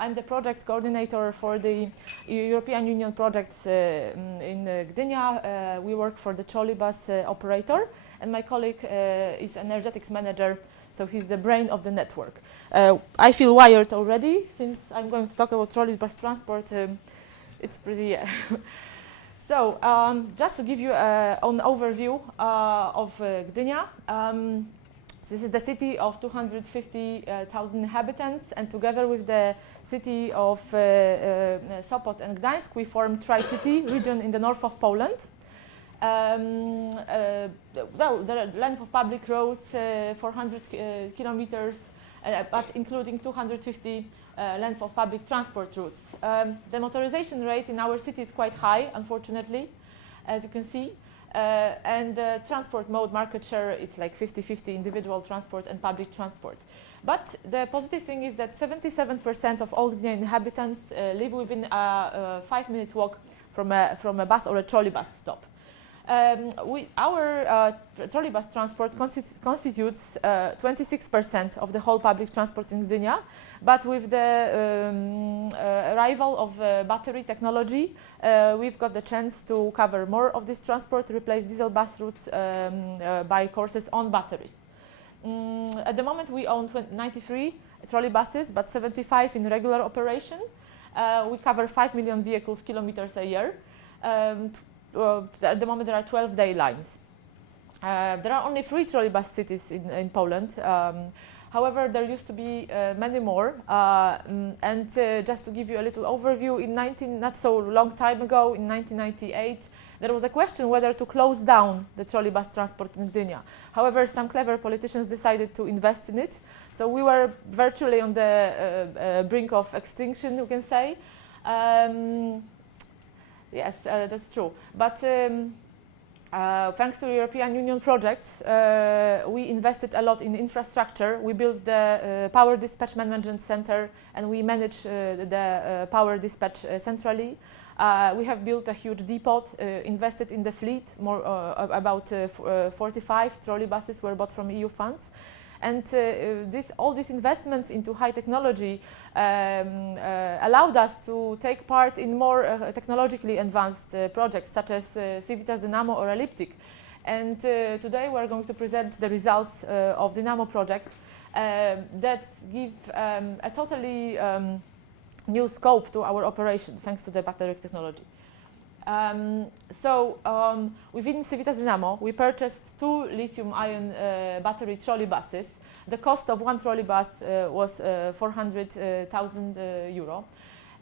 I'm the project coordinator for the European Union projects in Gdynia. We work for the Trolley bus operator, and my colleague is energetics manager, so he's the brain of the network. I feel wired already, since I'm going to talk about trolley bus transport. It's pretty, yeah. So, just to give you an overview of Gdynia. This is the city of 250,000 inhabitants, and together with the city of Sopot and Gdańsk, we form Tri-City region in the north of Poland. Well, the length of public roads, 400 kilometers, but including 250 length of public transport routes. The motorization rate in our city is quite high, unfortunately, as you can see. And transport mode market share, it's like 50-50 individual transport and public transport. But the positive thing is that 77% of all Gdynia inhabitants live within a 5-minute walk from a bus or a trolley bus stop. Our trolley bus transport constitutes 26% of the whole public transport in Gdynia, but with the arrival of battery technology, we've got the chance to cover more of this transport, replace diesel bus routes by courses on batteries. At the moment, we own 93 trolley buses, but 75 in regular operation. We cover 5 million vehicles kilometers a year. At the moment, there are 12-day lines. There are only 3 trolley bus cities in Poland. However, there used to be many more. And just to give you a little overview, not so long time ago, in 1998, there was a question whether to close down the trolley bus transport in Gdynia. However, some clever politicians decided to invest in it. So we were virtually on the brink of extinction, you can say. Yes, that's true. But thanks to European Union projects, we invested a lot in infrastructure. We built the power dispatch management center, and we manage the power dispatch centrally. We have built a huge depot, invested in the fleet. About 45 trolley buses were bought from EU funds. And all these investments into high technology allowed us to take part in more technologically advanced projects, such as Civitas Dynamo or eLIPTIC. And today we're going to present the results of the Dynamo project that give a totally new scope to our operation, thanks to the battery technology. Within Civitas Dynamo, we purchased 2 lithium-ion battery trolley buses. The cost of one trolley bus was 400,000 euro.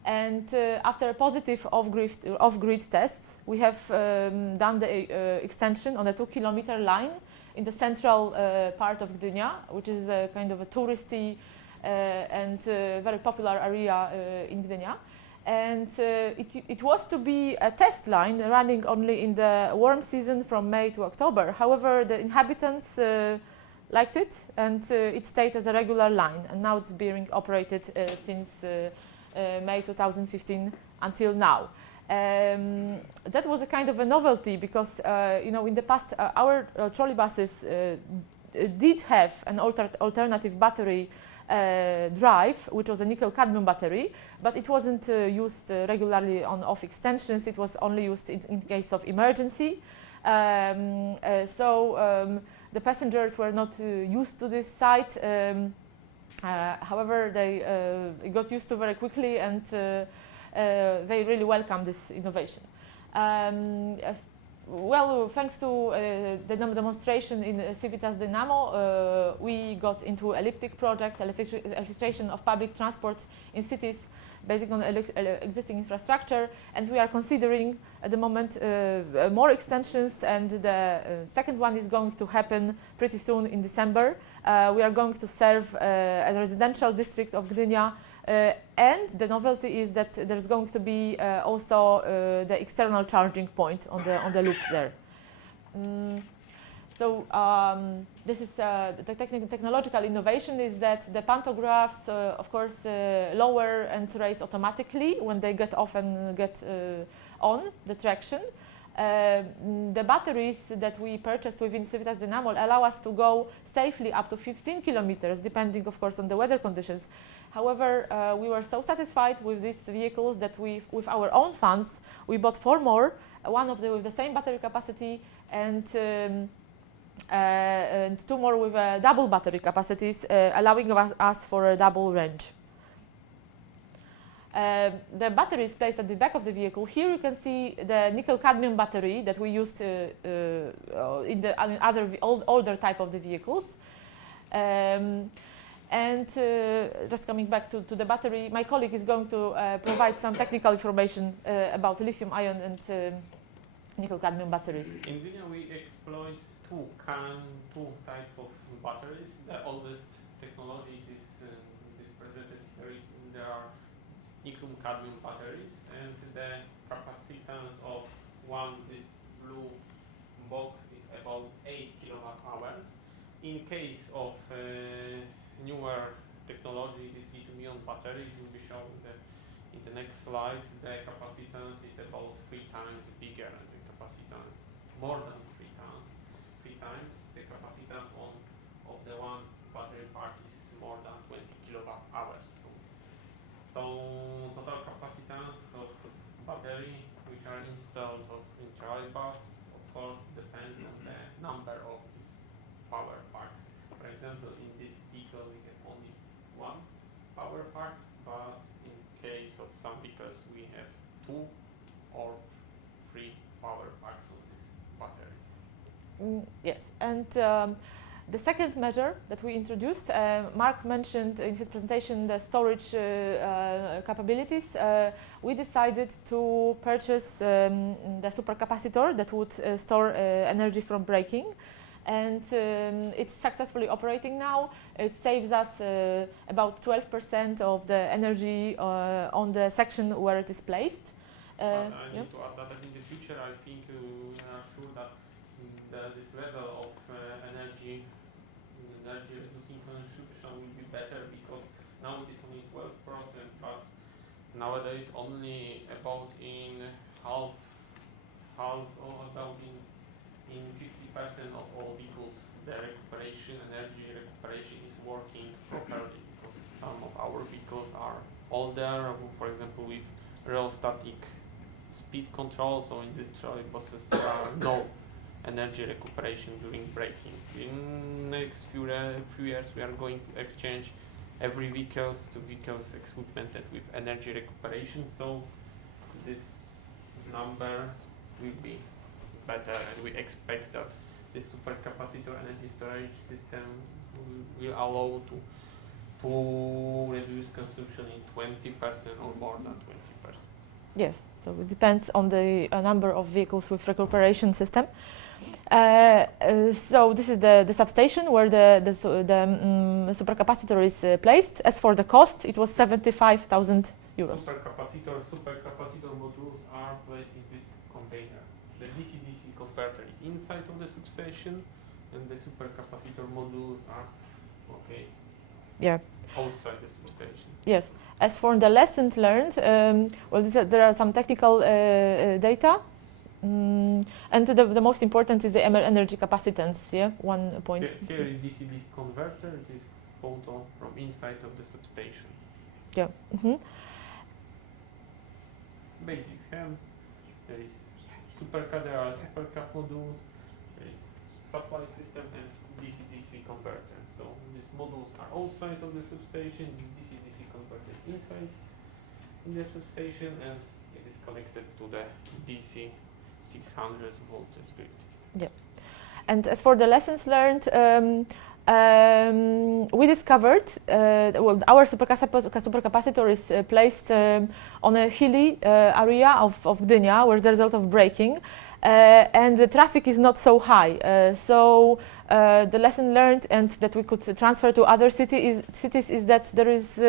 And after positive off-grid tests, we have done the extension on a 2-kilometer line in the central part of Gdynia, which is a kind of a touristy and very popular area in Gdynia. And it was to be a test line running only in the warm season from May to October. However, the inhabitants liked it, and it stayed as a regular line. And now it's being operated since May 2015 until now. That was a kind of a novelty because, in the past, our trolley buses did have an alternative battery drive, which was a nickel-cadmium battery, but it wasn't used regularly on off extensions. It was only used in case of emergency. The passengers were not used to this site. However, they got used to very quickly, and they really welcomed this innovation. Well, thanks to the demonstration in Civitas Dynamo, we got into eLIPTIC project, electrification of public transport in cities based on existing infrastructure, and we are considering at the moment more extensions, and the second one is going to happen pretty soon in December. We are going to serve a residential district of Gdynia, and the novelty is that there's going to be also the external charging point on the loop there. This is the technological innovation is that the pantographs, of course, lower and raise automatically when they get off and get on the traction. The batteries that we purchased within Civitas Dynamo allow us to go safely up to 15 kilometers, depending, of course, on the weather conditions. However, we were so satisfied with these vehicles that with our own funds, we bought 4 more, one of them with the same battery capacity and 2 more with double battery capacities, allowing us for a double range. The battery is placed at the back of the vehicle. Here you can see the nickel-cadmium battery that we used in the other older type of the vehicles. Just coming back to the battery, my colleague is going to provide some technical information about lithium-ion and nickel-cadmium batteries. In Gdynia we exploit two types of batteries. The oldest technology is presented here. There are nickel-cadmium batteries, and the capacitance of this blue box is about 8 kWh. In case of newer technology, this lithium-ion battery will be shown in the next slide. The capacitance is about 3 times bigger, and the capacitance more than 3 times. The capacitance of the one battery pack is more than 20 kWh. So total capacitance of battery which are installed in trolley bus, of course, depends on the number of these power packs. For example, in this vehicle we have only 1 power pack, but in case of some vehicles we have 2 or 3 power packs of this battery. Yes, and the second measure that we introduced, Mark mentioned in his presentation the storage capabilities. We decided to purchase the supercapacitor that would store energy from braking, and it's successfully operating now. It saves us about 12% of the energy on the section where it is placed. I need to add that in the future I think we are sure that this level of energy reducing consumption will be better, because now it is only 12%, but nowadays only about in half or about in 50% of all vehicles the energy recuperation is working properly, because some of our vehicles are older, for example with rheostatic speed control, so in these trolley buses there are no energy recuperation during braking. In next few years we are going to exchange every vehicles equipped with energy recuperation, so this number will be better, and we expect that this supercapacitor energy storage system will allow to reduce consumption in 20% or more than 20%. Yes, so it depends on the number of vehicles with recuperation system. So this is the substation where the supercapacitor is placed. As for the cost, it was 75,000 euros. Supercapacitor modules are placed in this container. The DC-DC converter is inside of the substation, and the supercapacitor modules are outside the substation. Yes. As for the lessons learned, there are some technical data. And the most important is the energy capacitance, 1 point. Here is DC-DC converter. It is photo from inside of the substation. Yeah. Basic scheme. There is there are supercap modules. There is supply system and DC-DC converter. So these modules are outside of the substation. This DC-DC converter is inside in the substation, and it is connected to the DC 600 voltage grid. Yeah. And as for the lessons learned, we discovered our supercapacitor is placed on a hilly area of Gdynia where there's a lot of braking, and the traffic is not so high. So the lesson learned and that we could transfer to other cities is that there is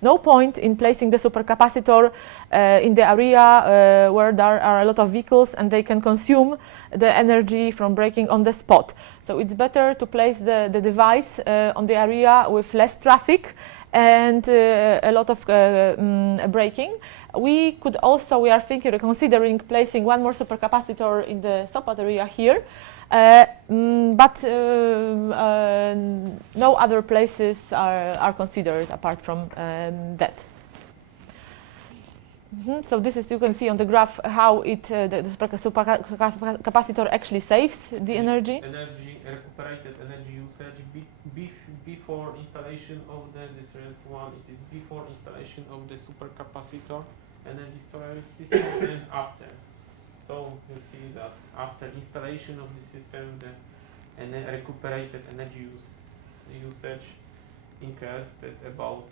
no point in placing the supercapacitor in the area where there are a lot of vehicles and they can consume the energy from braking on the spot. So it's better to place the device on the area with less traffic and a lot of braking. We are thinking, considering placing one more supercapacitor in the top area here, but no other places are considered apart from that. So this is, you can see on the graph how the supercapacitor actually saves the energy. Recuperated energy usage before installation of this red one. It is before installation of the supercapacitor energy storage system and after. So you see that after installation of the system, the recuperated energy usage increased at about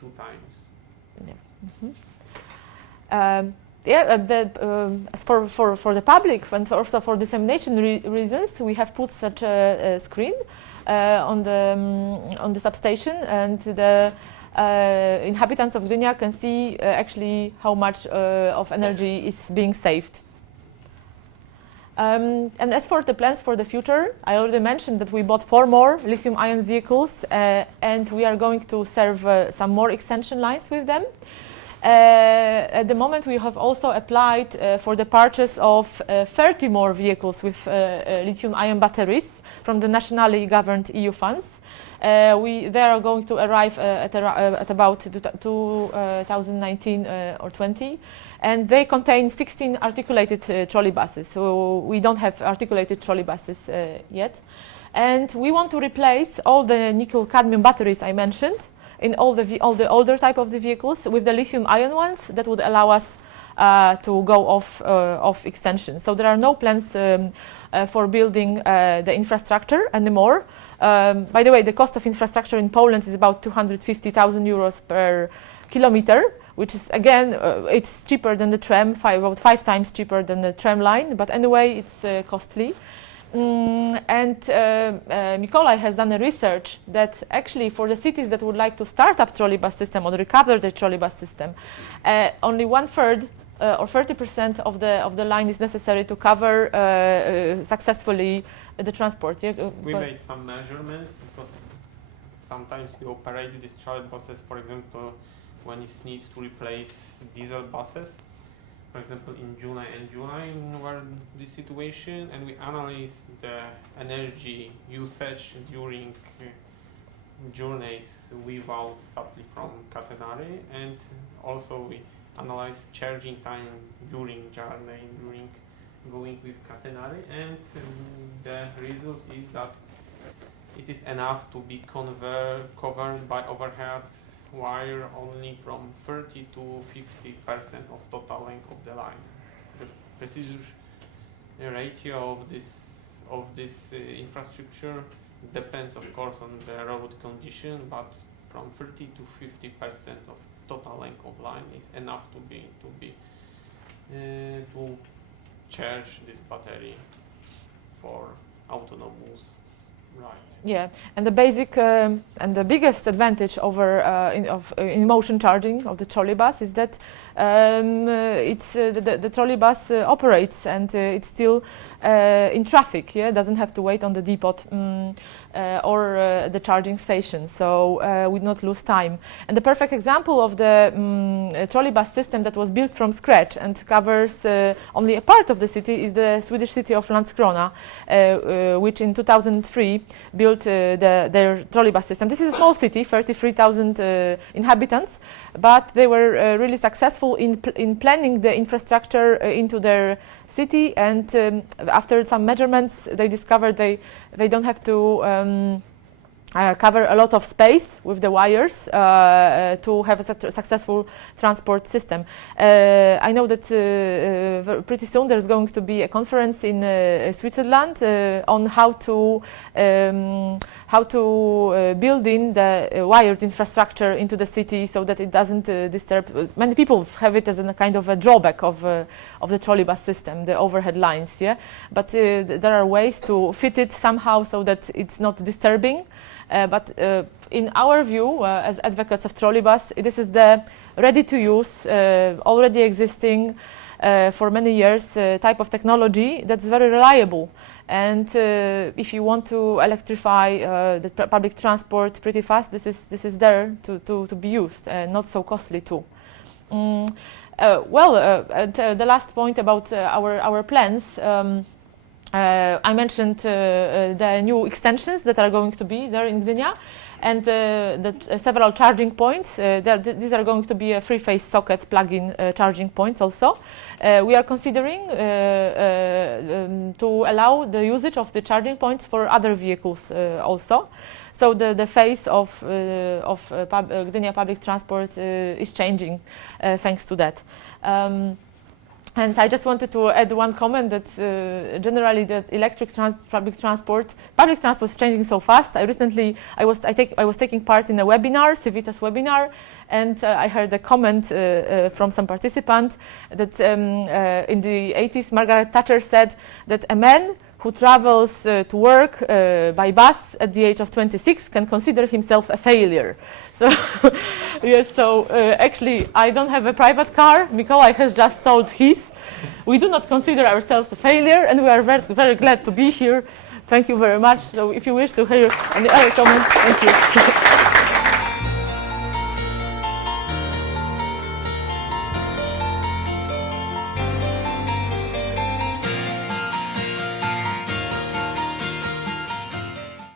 2 times. Yeah. For the public and also for dissemination reasons, we have put such a screen on the substation, and the inhabitants of Gdynia can see actually how much of energy is being saved. And as for the plans for the future, I already mentioned that we bought 4 more lithium-ion vehicles, and we are going to serve some more extension lines with them. At the moment, we have also applied for the purchase of 30 more vehicles with lithium-ion batteries from the nationally governed EU funds. They are going to arrive at about 2019 or 20, and they contain 16 articulated trolley buses. So we don't have articulated trolley buses yet. And we want to replace all the nickel-cadmium batteries I mentioned in all the older type of the vehicles with the lithium-ion ones that would allow us to go off extension. So there are no plans for building the infrastructure anymore. By the way, the cost of infrastructure in Poland is about 250,000 euros per kilometer, which is, again, it's cheaper than the tram, about 5 times cheaper than the tram line, but anyway, it's costly. And Mikołaj has done a research that actually for the cities that would like to start up trolley bus system or recover the trolley bus system, only 1/3 or 30% of the line is necessary to cover successfully the transport. Yeah? We made some measurements because sometimes we operate these trolley buses, for example, when it needs to replace diesel buses. For example, in July were this situation, and we analyze the energy usage during journeys without supply from catenary, and also we analyze charging time during journey, during going with catenary, and the result is that it is enough to be covered by overheads wire only from 30 to 50% of total length of the line. The precision ratio of this infrastructure depends, of course, on the road condition, but from 30 to 50% of total length of line is enough to charge this battery for autonomous ride. Yeah, and the basic and the biggest advantage over in motion charging of the trolley bus is that the trolley bus operates and it's still in traffic. Yeah, doesn't have to wait on the depot or the charging station, so we do not lose time. And the perfect example of the trolley bus system that was built from scratch and covers only a part of the city is the Swedish city of Landskrona, which in 2003 built their trolley bus system. This is a small city, 33,000 inhabitants, but they were really successful in planning the infrastructure into their city, and after some measurements they discovered they don't have to cover a lot of space with the wires to have a successful transport system. I know that pretty soon there's going to be a conference in Switzerland on how to build in the wired infrastructure into the city so that it doesn't disturb. Many people have it as a kind of a drawback of the trolley bus system, the overhead lines. Yeah, but there are ways to fit it somehow so that it's not disturbing. But in our view, as advocates of trolley bus, this is the ready-to-use, already existing for many years type of technology that's very reliable. And if you want to electrify the public transport pretty fast, this is there to be used, and not so costly too. The last point about our plans. I mentioned the new extensions that are going to be there in Gdynia, and several charging points. These are going to be a three-phase socket plug-in charging points also. We are considering to allow the usage of the charging points for other vehicles also. So the face of Gdynia public transport is changing thanks to that. And I just wanted to add one comment that generally the public transport is changing so fast. I was taking part in a webinar, Civitas webinar, and I heard a comment from some participant that in the 80s Margaret Thatcher said that a man who travels to work by bus at the age of 26 can consider himself a failure. So, yes, so actually I don't have a private car. Mikołaj has just sold his. We do not consider ourselves a failure, and we are very, very glad to be here. Thank you very much. So if you wish to hear any other comments, thank you.